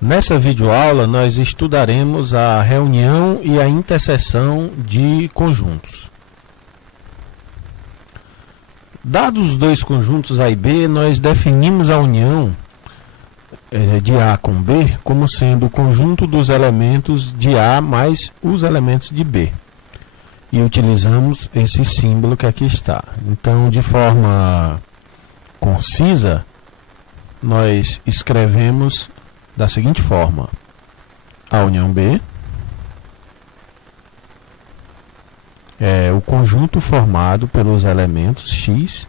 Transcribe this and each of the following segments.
Nessa videoaula nós estudaremos a reunião e a interseção de conjuntos. Dados os dois conjuntos A e B, nós definimos a união de A com B como sendo o conjunto dos elementos de A mais os elementos de B. E utilizamos esse símbolo que aqui está. Então, de forma concisa, nós escrevemos da seguinte forma: a união B é o conjunto formado pelos elementos X,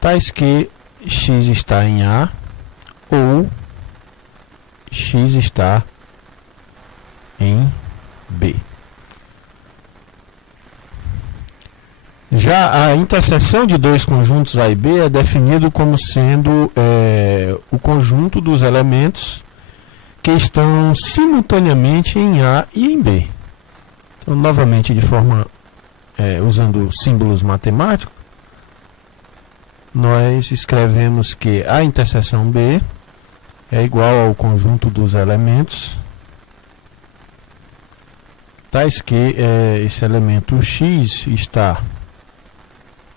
tais que X está em A ou X está em B. Já a interseção de dois conjuntos A e B é definido como sendo o conjunto dos elementos que estão simultaneamente em A e em B. Então, novamente, de forma usando símbolos matemáticos, nós escrevemos que a interseção B é igual ao conjunto dos elementos tais que esse elemento X está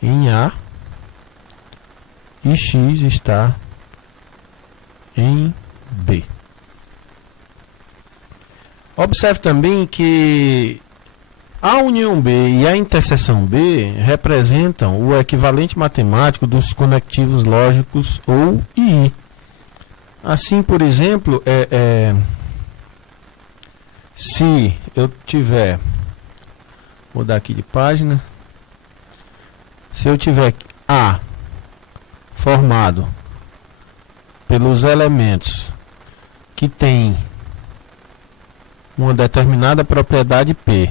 em A e X está em B. Observe também que a união B e a interseção B representam o equivalente matemático dos conectivos lógicos OU e I. Assim, por exemplo, se eu tiver, vou mudar aqui de página, se eu tiver A formado pelos elementos que têm uma determinada propriedade P,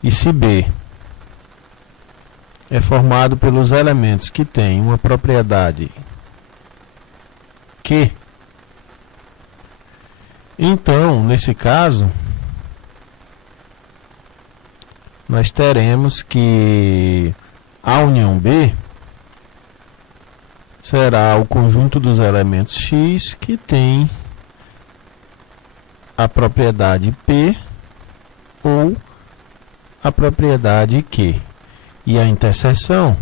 e se B é formado pelos elementos que têm uma propriedade Q, então, nesse caso, nós teremos que a união B será o conjunto dos elementos X que tem a propriedade P ou a propriedade Q. E a interseção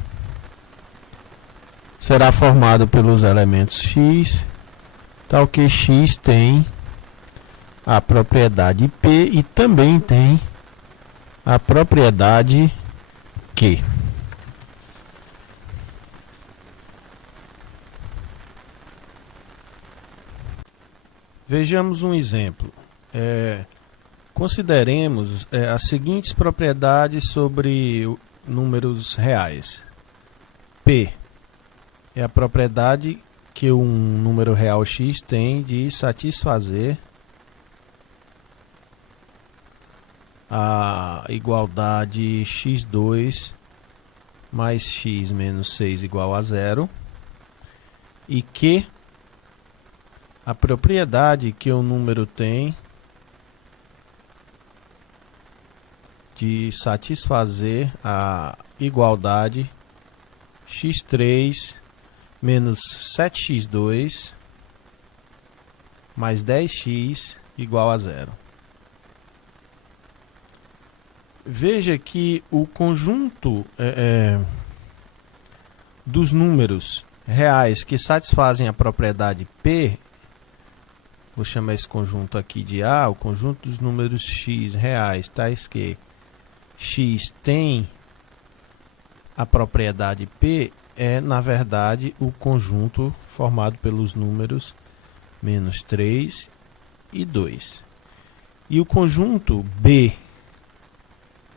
será formada pelos elementos X, tal que X tem a propriedade P e também tem a propriedade Q. Vejamos um exemplo. Consideremos as seguintes propriedades sobre números reais. P é a propriedade que um número real X tem de satisfazer a igualdade x2 mais x menos 6 igual a 0, e que a propriedade que o número tem de satisfazer a igualdade x3 menos 7x2 mais 10x igual a 0. Veja que o conjunto dos números reais que satisfazem a propriedade P, vou chamar esse conjunto aqui de A, o conjunto dos números X reais, tais que X tem a propriedade P, é, na verdade, o conjunto formado pelos números menos 3 e 2. E o conjunto B,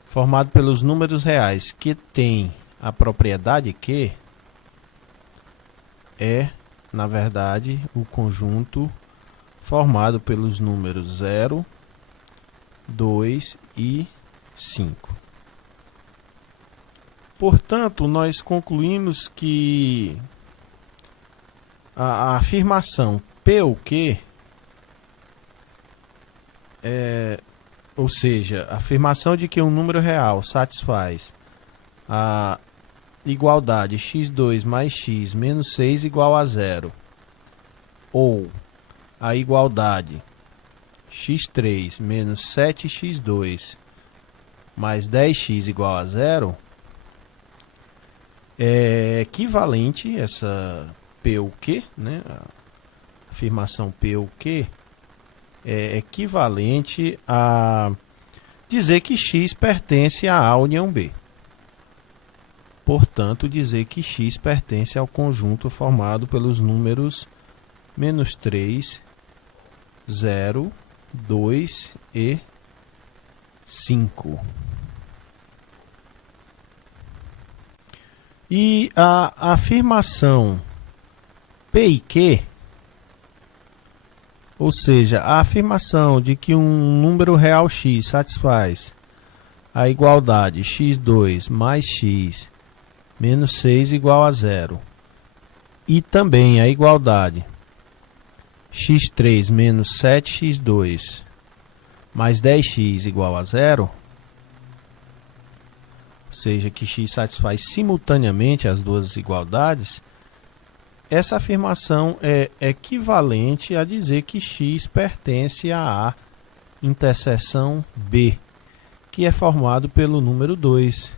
formado pelos números reais que tem a propriedade Q, é, na verdade, o conjunto formado pelos números 0, 2 e 5. Portanto, nós concluímos que a afirmação P ou Q ou seja, a afirmação de que um número real satisfaz a igualdade x2 mais x menos 6 igual a 0, ou a igualdade x3 menos 7x2 mais 10x igual a zero, é equivalente, essa P ou Q, né, a afirmação P ou Q, é equivalente a dizer que x pertence a A união B. Portanto, dizer que x pertence ao conjunto formado pelos números menos 3, 0, 2 e 5. E a afirmação P e Q, ou seja, a afirmação de que um número real x satisfaz a igualdade x2 mais x menos 6 igual a zero, e também a igualdade x3 menos 7x2 mais 10x igual a zero, ou seja, que x satisfaz simultaneamente as duas igualdades, essa afirmação é equivalente a dizer que x pertence a A interseção B, que é formado pelo número 2.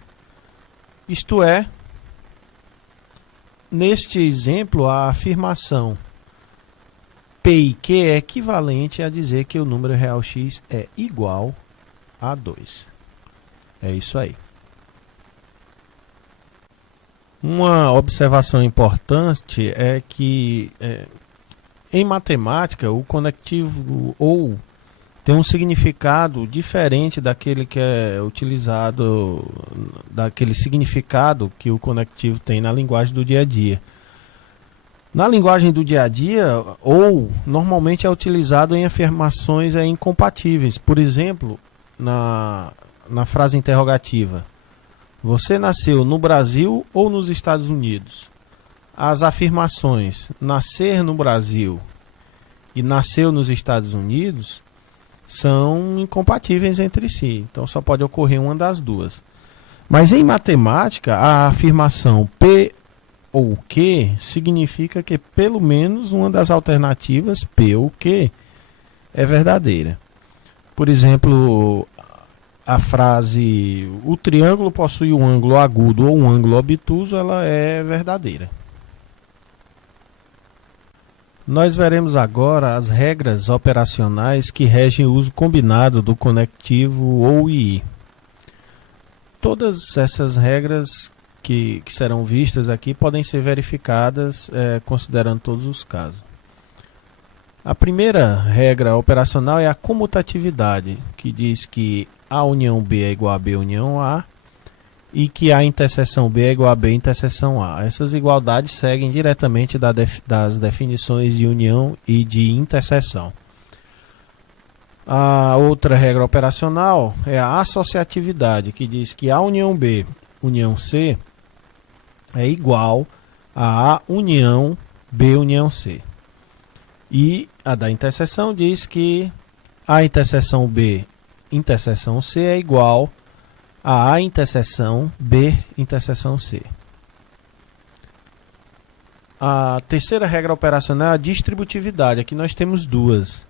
Isto é, neste exemplo, a afirmação P e Q é equivalente a dizer que o número real x é igual a 2. É isso aí. Uma observação importante é que em matemática o conectivo ou tem um significado diferente daquele que é utilizado, daquele significado que o conectivo tem na linguagem do dia a dia. Na linguagem do dia a dia, ou normalmente é utilizado em afirmações incompatíveis. Por exemplo, na frase interrogativa: você nasceu no Brasil ou nos Estados Unidos? As afirmações nascer no Brasil e nasceu nos Estados Unidos são incompatíveis entre si. Então só pode ocorrer uma das duas. Mas em matemática, a afirmação P ou Q significa que pelo menos uma das alternativas, P ou Q, é verdadeira. Por exemplo, a frase o triângulo possui um ângulo agudo ou um ângulo obtuso, ela é verdadeira. Nós veremos agora as regras operacionais que regem o uso combinado do conectivo ou e. Todas essas regras que serão vistas aqui podem ser verificadas considerando todos os casos. A primeira regra operacional é a comutatividade, que diz que A união B é igual a B união A e que A interseção B é igual a B interseção A. Essas igualdades seguem diretamente das definições de união e de interseção. A outra regra operacional é a associatividade, que diz que A união B união C é igual a A união B união C. E a da interseção diz que A interseção B interseção C é igual a A interseção B interseção C. A terceira regra operacional é a distributividade. Aqui nós temos duas.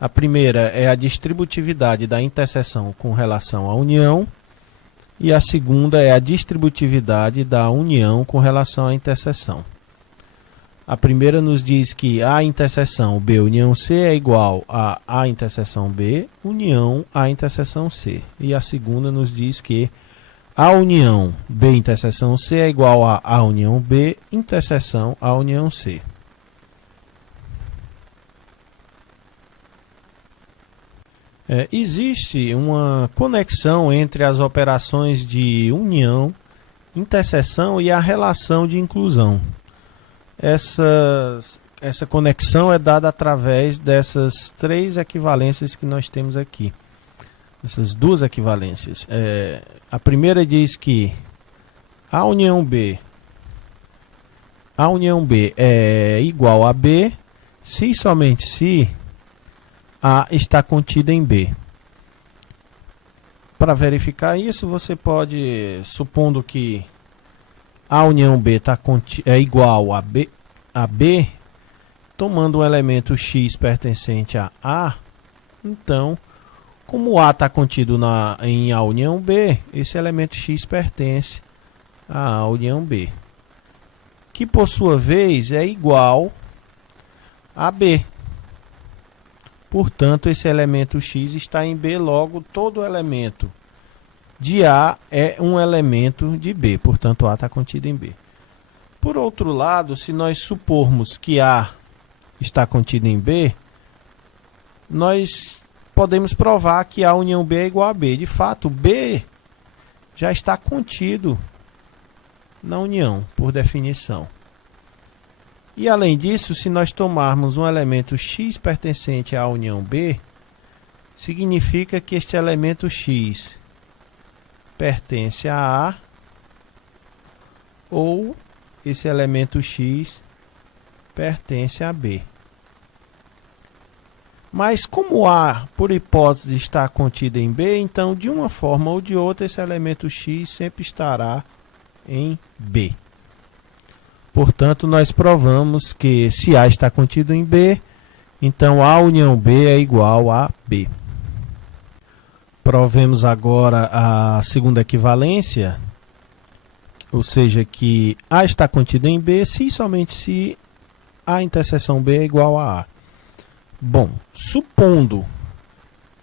A primeira é a distributividade da interseção com relação à união. E a segunda é a distributividade da união com relação à interseção. A primeira nos diz que A interseção B união C é igual a A interseção B união A interseção C. E a segunda nos diz que A união B interseção C é igual a A união B interseção A união C. Existe uma conexão entre as operações de união, interseção e a relação de inclusão. Essa conexão é dada através dessas três equivalências que nós temos aqui. Essas duas equivalências. A primeira diz que A união B é igual a B se e somente se A está contida em B. Para verificar isso, você pode, supondo que A união B é igual a B, tomando um elemento x pertencente a A, então, como A está contido em A união B, esse elemento x pertence a A união B, que por sua vez é igual a B. Portanto, esse elemento x está em B, logo todo elemento de A é um elemento de B, portanto A está contido em B. Por outro lado, se nós supormos que A está contido em B, nós podemos provar que A união B é igual a B. De fato, B já está contido na união, por definição. E além disso, se nós tomarmos um elemento x pertencente à união B, significa que este elemento x pertence a A, ou esse elemento x pertence a B. Mas como A, por hipótese, está contido em B, então de uma forma ou de outra esse elemento x sempre estará em B. Portanto, nós provamos que se A está contido em B, então A união B é igual a B. Provemos agora a segunda equivalência, ou seja, que A está contido em B se e somente se A interseção B é igual a A. Bom, supondo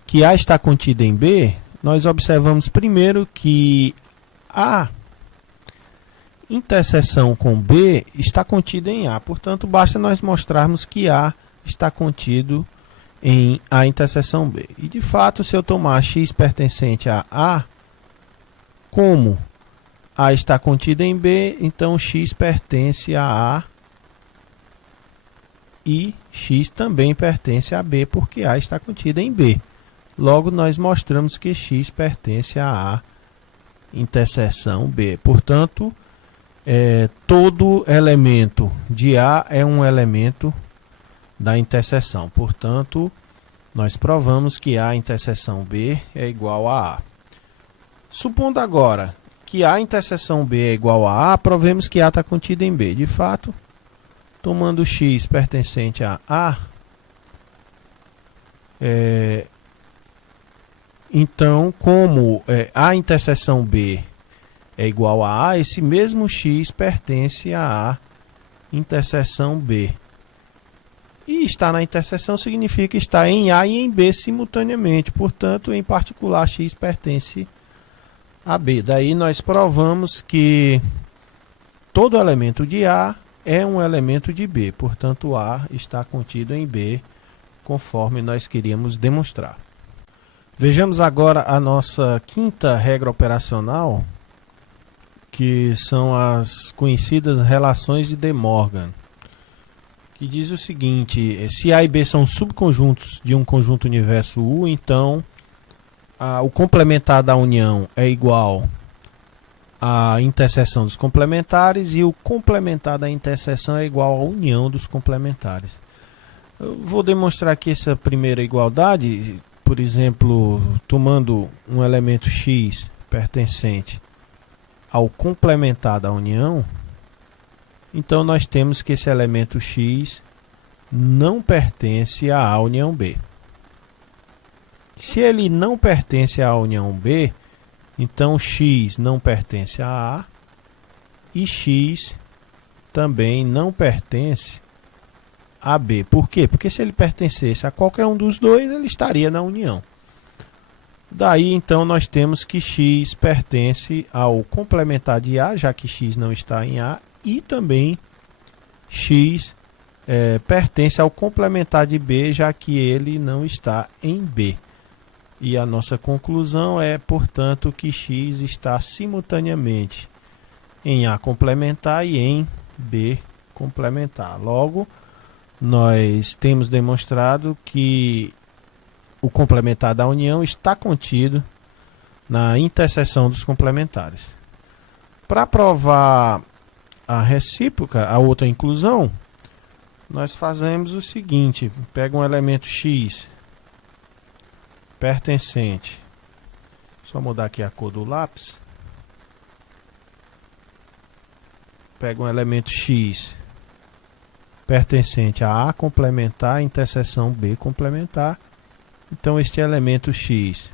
que A está contido em B, nós observamos primeiro que A interseção com B está contida em A. Portanto, basta nós mostrarmos que A está contido em A interseção B. E, de fato, se eu tomar x pertencente a A, como A está contido em B, então x pertence a A e x também pertence a B, porque A está contido em B. Logo, nós mostramos que x pertence a A interseção B. Portanto, todo elemento de A é um elemento da interseção. Portanto, nós provamos que A interseção B é igual a A. Supondo agora que A interseção B é igual a A, provemos que A está contido em B. De fato, tomando x pertencente a A, então, como A interseção B é igual a A, esse mesmo x pertence a A interseção B. E estar na interseção significa estar em A e em B simultaneamente. Portanto, em particular, x pertence a B. Daí nós provamos que todo elemento de A é um elemento de B. Portanto, A está contido em B, conforme nós queríamos demonstrar. Vejamos agora a nossa quinta regra operacional, que são as conhecidas relações de De Morgan, que diz o seguinte: se A e B são subconjuntos de um conjunto universo U, então o complementar da união é igual à interseção dos complementares e o complementar da interseção é igual à união dos complementares. Eu vou demonstrar aqui essa primeira igualdade, por exemplo, tomando um elemento x pertencente ao complementar da união. Então, nós temos que esse elemento x não pertence à A união B. Se ele não pertence à união B, então x não pertence a A e x também não pertence a B. Por quê? Porque se ele pertencesse a qualquer um dos dois, ele estaria na união. Daí, então, nós temos que x pertence ao complementar de A, já que x não está em A, e também x pertence ao complementar de B, já que ele não está em B. E a nossa conclusão é, portanto, que x está simultaneamente em A complementar e em B complementar. Logo, nós temos demonstrado que o complementar da união está contido na interseção dos complementares. Para provar a recíproca, a outra inclusão, nós fazemos o seguinte: pega um elemento x pertencente, só mudar aqui a cor do lápis, pega um elemento x pertencente a complementar, interseção B complementar. Então este elemento X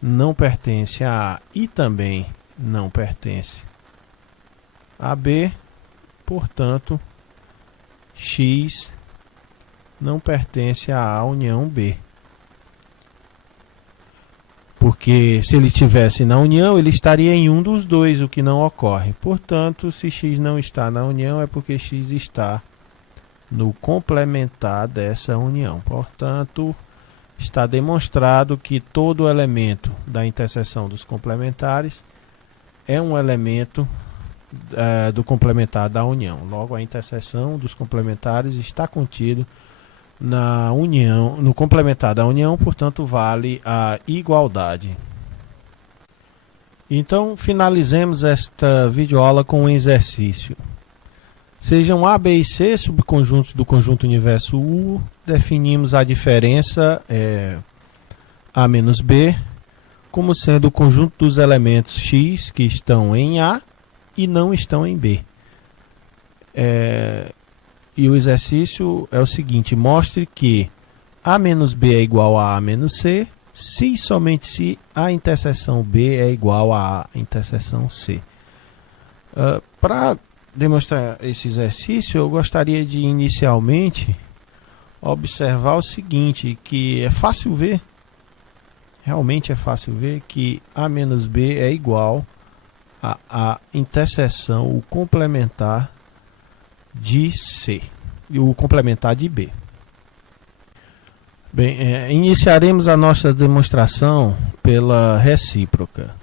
não pertence a A e também não pertence a B, portanto X não pertence a A união B. Porque se ele estivesse na união, ele estaria em um dos dois, o que não ocorre. Portanto, se X não está na união, é porque X está no complementar dessa união. Portanto, está demonstrado que todo elemento da interseção dos complementares é um elemento do complementar da união. Logo, a interseção dos complementares está contido na união, no complementar da união, portanto, vale a igualdade. Então, finalizemos esta videoaula com um exercício. Sejam A, B e C subconjuntos do conjunto universo U. Definimos a diferença A menos B como sendo o conjunto dos elementos X que estão em A e não estão em B. E o exercício é o seguinte: mostre que A menos B é igual a A menos C, se e somente se a interseção B é igual a interseção C. Para demonstrar esse exercício, eu gostaria de inicialmente observar o seguinte, que é fácil ver, realmente é fácil ver que A menos B é igual a interseção, o complementar de C e o complementar de B. Bem, iniciaremos a nossa demonstração pela recíproca.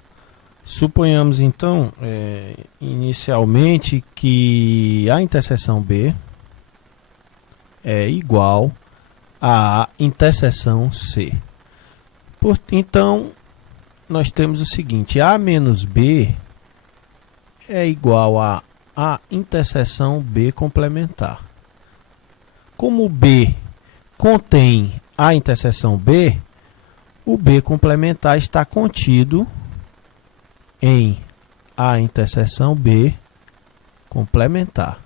Suponhamos então, inicialmente, que a interseção B é igual a interseção C. Então, nós temos o seguinte: A menos B é igual a interseção B complementar. Como B contém a interseção B, o B complementar está contido em A interseção B complementar.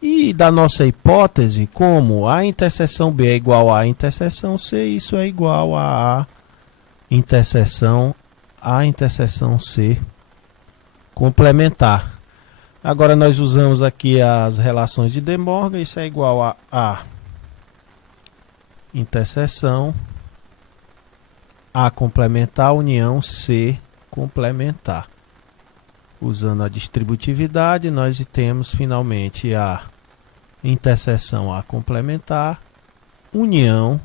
E da nossa hipótese, como a interseção B é igual a interseção C, isso é igual a interseção C complementar. Agora nós usamos aqui as relações de De Morgan, isso é igual a interseção A complementar união C complementar. Usando a distributividade, nós temos finalmente a interseção A complementar união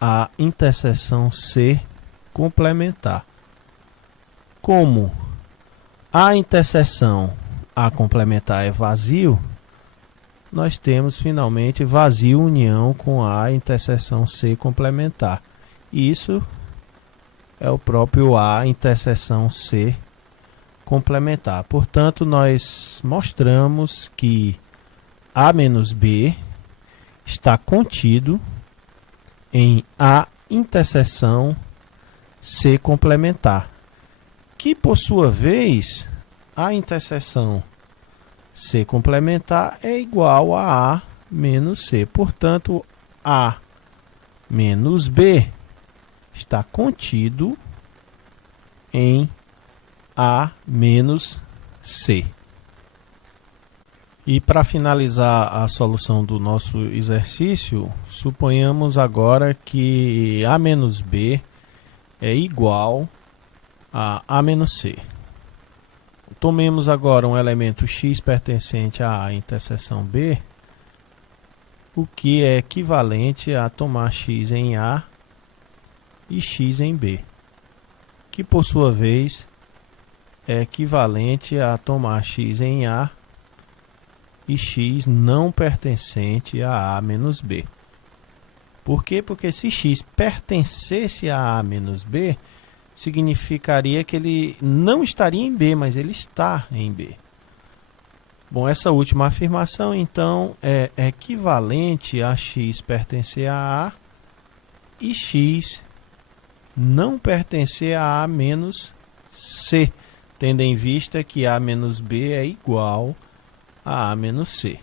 a interseção C complementar. Como a interseção A complementar é vazio, nós temos finalmente vazio união com a interseção C complementar. Isso é o próprio A interseção C complementar. Portanto, nós mostramos que A menos B está contido em A interseção C complementar, que por sua vez a interseção C complementar é igual a A menos C. Portanto, A menos B está contido em A menos C. E para finalizar a solução do nosso exercício, suponhamos agora que A menos B é igual a A menos C. Tomemos agora um elemento X pertencente à interseção B, o que é equivalente a tomar X em A e X em B, que por sua vez é equivalente a tomar X em A e X não pertencente a A menos B. Por quê? Porque se X pertencesse a A menos B, significaria que ele não estaria em B, mas ele está em B. Bom, essa última afirmação, então, é equivalente a X pertencer a A e X não pertencer a A menos C, tendo em vista que A menos B é igual a A menos C.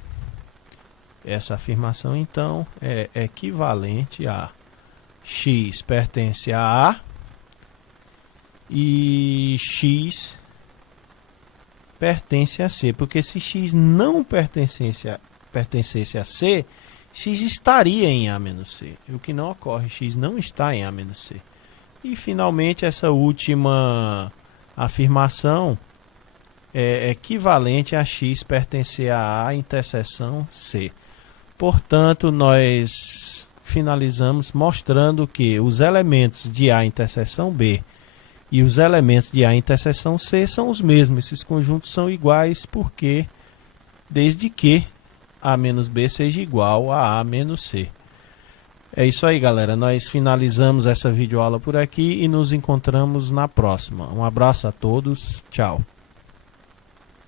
Essa afirmação, então, é equivalente a x pertence a A e x pertence a C. Porque se x não pertencesse a C, x estaria em A menos C. O que não ocorre, x não está em A menos C. E, finalmente, essa última afirmação é equivalente a x pertencer a A interseção C. Portanto, nós finalizamos mostrando que os elementos de A interseção B e os elementos de A interseção C são os mesmos. Esses conjuntos são iguais porque, desde que A menos B seja igual a A menos C. É isso aí, galera. Nós finalizamos essa videoaula por aqui e nos encontramos na próxima. Um abraço a todos. Tchau.